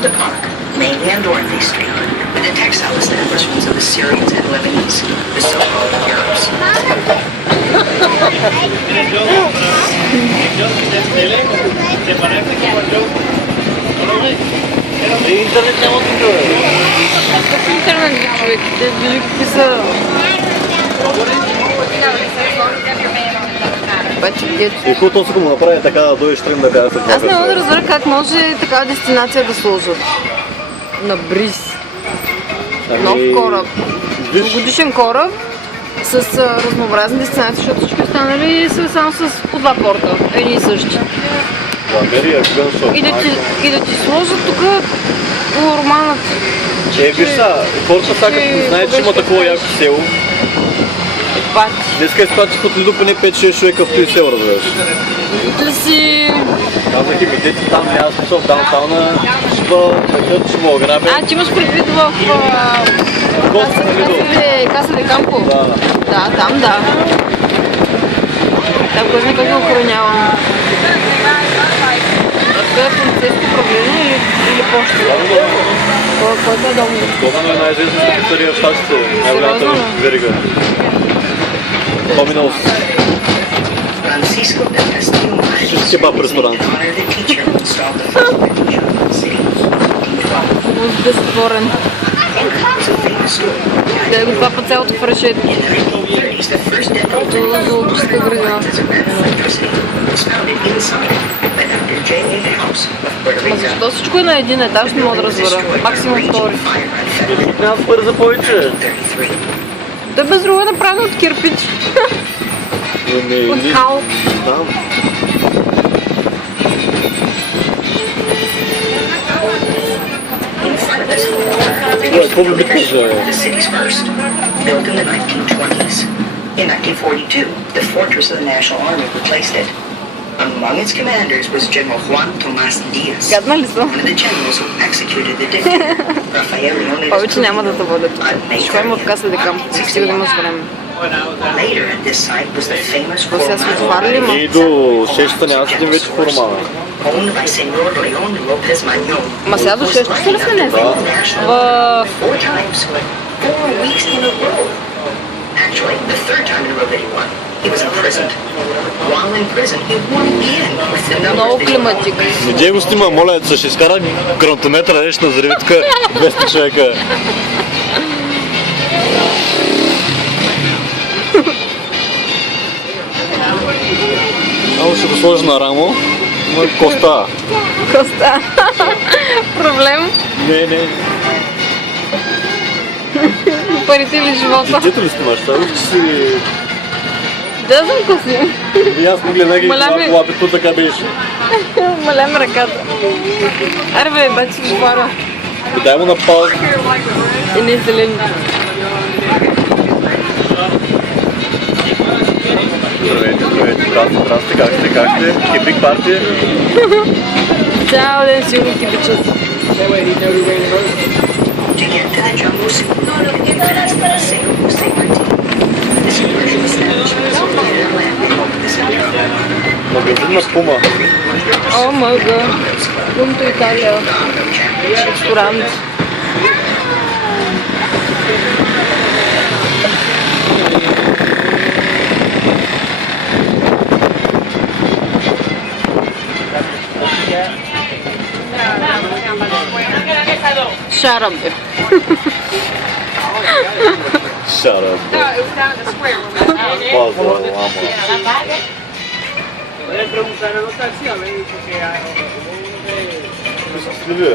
around the park, mainly on Dorothy Street, were the textile establishments of the Syrians and Lebanese, the so-called Arabs. Интернет няма тук. Интернет, човек, те вижда какви са... И какво точно му направи така да дойдеш тръгна да бяга след това? Аз не мога да разбера как може такава дестинация да сложат. На бриз. Нов кораб. Годишен кораб с разнообразни дестинации, защото всички останали са само с по два порта. Едни и същи. И да ти сложат тук нормалната. Виж са, хората сега като знаят, че има такова яко село. Днеска изпратих от Лидо поне 5-6 човека в този село, разбираш. Ли си... Казах им, идете там, няма смисъл в даунтауна, ще му ограбя. А, че имаш предвид в... Каса де Кампо? Да. Да, там да. Там кой знае как го охранявам. Това е полицейско управление или почта? Който е долу? Това е най-известната пицария в Щатите, най-голямата верига. Доминос. Кебаб ресторант. Безотворен. Да го това по цялото в решето. Като зоологическа градина. Ма защо всичко е на един етаж, не мога да разбера. Максимум втори. Няма пари за повече. Да без друго е направено от кирпич. От кал. The city's first, built in the 1920s. In 1942, the fortress of the National Army replaced it. Among its commanders was General Juan Tomas Diaz, Гадна ли съм? one of the generals who executed the dictator, Rafael Leonidas. Повече няма да те водят. Ще има от Каса де Кампо, стига да имаш време. Later at this site was the famous Сега се отваряли, ма. И до 6-та няма да вече формала. owned by Senor Leon Lopez Mañon. Ма сега до 6 часа ли сме днес? Four times, 4 weeks in a row. Actually, the third time in a row that he won, he was imprisoned. While in prison, he won again with the Много numbers that he won. климатик. Где го снима, моля, ще изкара грантометра, нещо на взривитка 200 човека. Ало ще го сложи на рамо, има коста. Коста. Проблем? Не. Парите или живота? Дето ли снимаш? Ух, че си... Да съм косим. И аз му гледах и малко лапето така беше. Малям ръката. Аре бе, бачи шпара. И дай му на пауза. И не зелени. Здравейте, здрасти, как сте? Кипик партия? Цял ден сигурно кипичат. To get to the jungle zoo, you pass the Paseo Jose Marti. This commercial establishment is located in landmark of the center. Магазин на Пума. О, мъга. Пунто Италия. Ресторант. Шарабе. Шарабе. Пазва, лама. Сливи,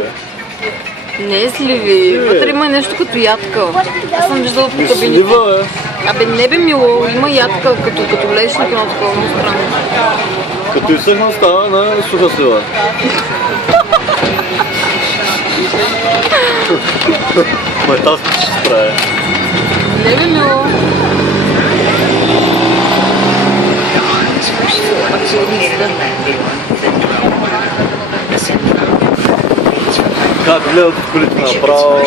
Не е сливи. Вътре има нещо като ядка. Аз съм виждала по кабините. Слива, Абе, не бе мило. Има ядка, като влезеш на едно такова странно. Като изсъхна става на суха слива. Ма тази ще се справя. Не бе мило. Как гледат колите направо...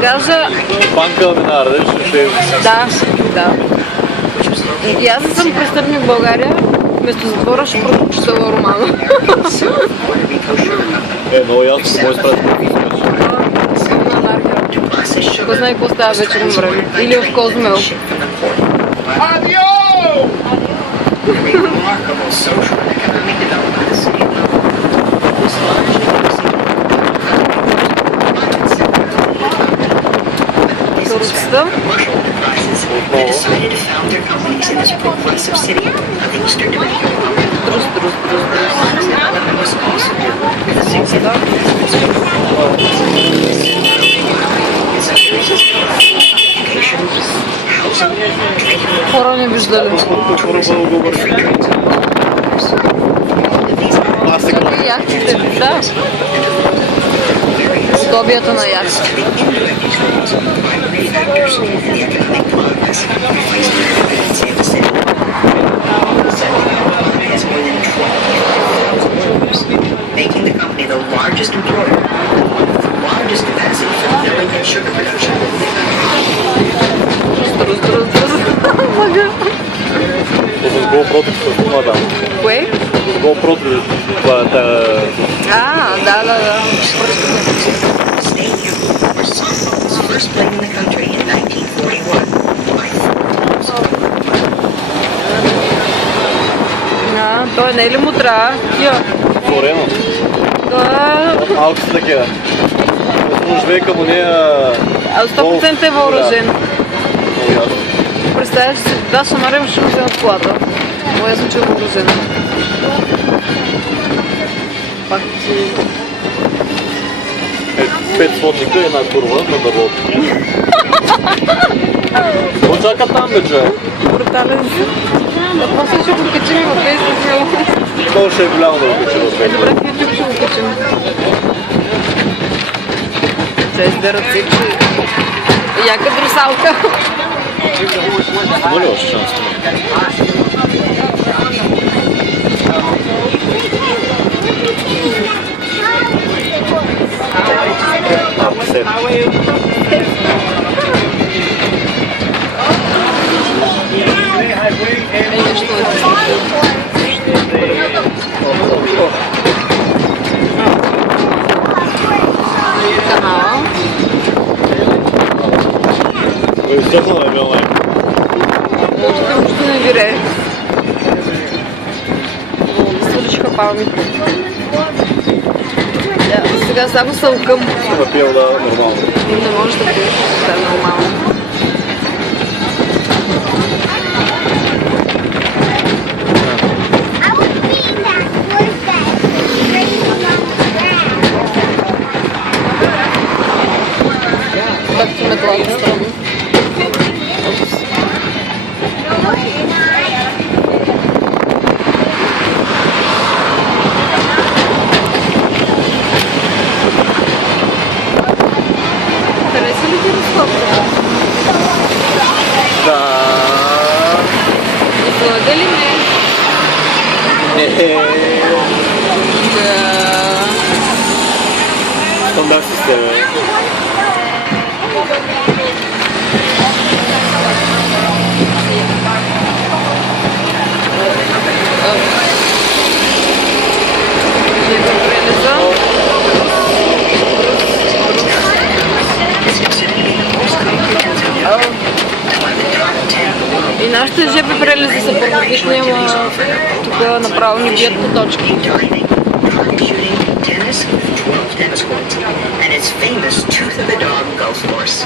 Кажа... Банка минара, деш? Да. И аз съм престъпник в България. Вместо затвора ще прочитала романа. Puerto Rico Sugar Company. Много ясно, мой спред. To process sugar. Кой знае какво става вечер на време. Или в Козмел. A remarkable social and economic development of the city of Melbourne. This large private sector of the economy. But businessmen and commercial enterprises have decided to found their companies in this progressive city of the Eastern Dominican Republic. Трус. Development was also due to the significant investments in such areas as education, housing, trade, Хора не виждали. Чакай, яхтите. Да. Удобията на яхта. Making the company the largest employer and one with the largest capacity for milling and sugar production. Трус. Мага. С GoPro-то ще се снима там. Кое? С GoPro-то това е тая... Да. Stadium, where softball was first played in the country in 1941 by Той не е ли мудра? Флорено. Да. Малко са такива. Като живее към уния... 100% е въоръжен. Много ясно. Представяш си, да, Шамарев ще взема колата. Но ясно, че е въоръжен. Пак ти... 5 сводника и една турва на дървото. Какво чака там, бе, че? Брутален си. Да, после ще го качим във Facebook. Много ще е голямо да го качи във Facebook. Добре, в YouTube ще го качим. Чест да ръците. Яка друсалка. Има ли още шанс? Сет. Нещо канала. Изтъкнала е бил най. Още не вире. Свършиха палмите. Сега само сълкъм. Ще напил, да, нормално. Не можеш да пиеш, да е нормално. Както ме глава странно. Хареса ли ти разходка? Да. И дойде ли не? Да. Стандарт с тебе. И нашите ЖП прелези са първобитни, ама тук направо ни бият по точки. Tennis, 12 tennis courts, and its famous Tooth of the Dog golf course.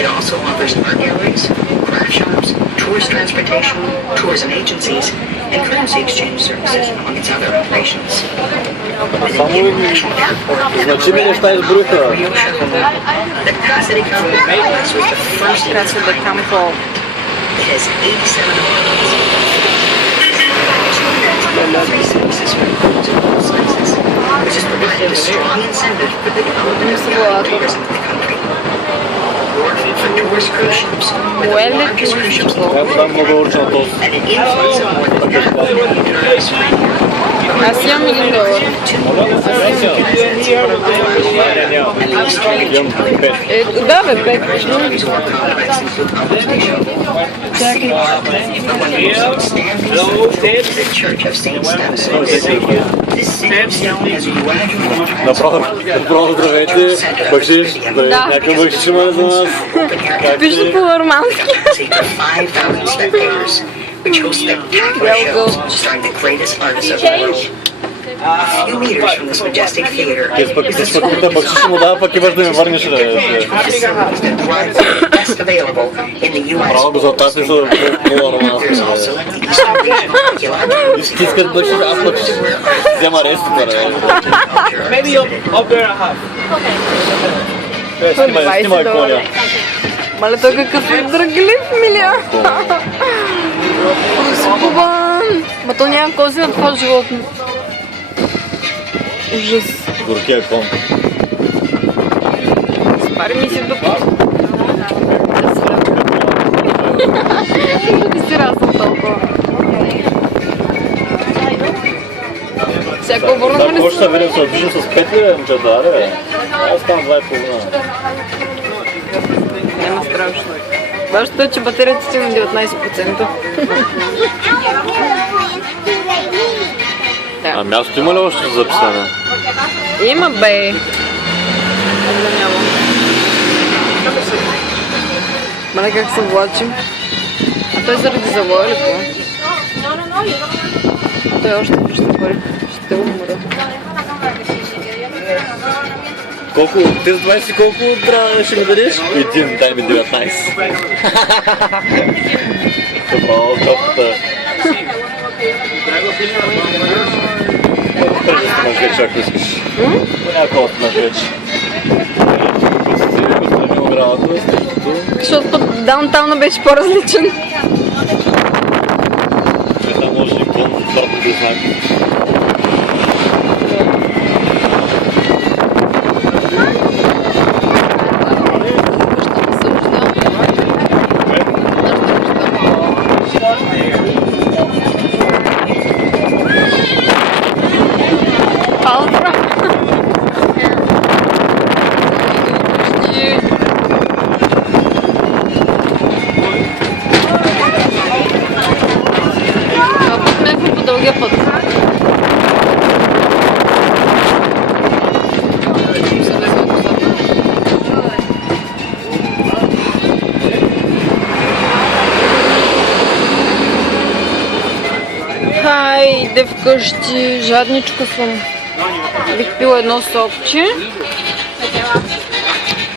It also offers art galleries, craft shops, tourist transportation, tourism agencies, and currency exchange services among its other operations. With an international airport Значими неща изброиха. Rio Chevron, the Casa de Campo complex was the first in its Casa de kind. Campo. It has 87 apartments, 223 services for goods of all sizes, which has provided a strong incentive for the development of young tourism in the country. Wharf for tourist cruise ships, with the Well, largest cruise ships in the Аз там много уча на този. and an influx of more than half a million tourists per year. Аз имам $1. $2 million Имам 5. Ето, да бе, пет. Complex include pump station, the Church of Saint Stanislas. This city has gradually Направо здравейте, бакшиш, някакъв бакшиш има за нас. Пише по-нормански. for 5,000 spectators, which hosts spectacular shows starring the greatest artists of the world. A few meters from this majestic theater is a small Бакшиш му дава, пък имаш да ми върнеш. facilities that thrives the best available in the U.S. Право го затапи за по-нормално. There's also the Eastern Region Archaeological Ти искаш бакшиш, аз пък взема рестите. Maybe I'll bear a half. Снимай коня. Мале, той какъв е драглив, миля. Скубан. Ма то няма кози на това животно. Ужас. Горкия кон. Спари ми си дупа. Да си разъм толкова. Всяко обърнахме Да, ли може да видим, се движим с 5 ли, момчета, аре? Аз ставам 2,5. Няма страшно. Важното е, че батерията си има 19%. А място има ли още за записане? Има бе. Да няма. Мале как се влачим. А той заради завоя ли това? Той още връща пари. Ще умра. Колко? Ти за 20 колко трябва ще ми дадеш? Един, дай ми 19. Добро, топлата. Преди да мъж вече, ако искаш. Някаква от мъж вече. Защото път даунтауна беше по-различен. Там може и по-твърдо да знак. Хайде вкъщи, жадничка съм. Бих пила едно сокче.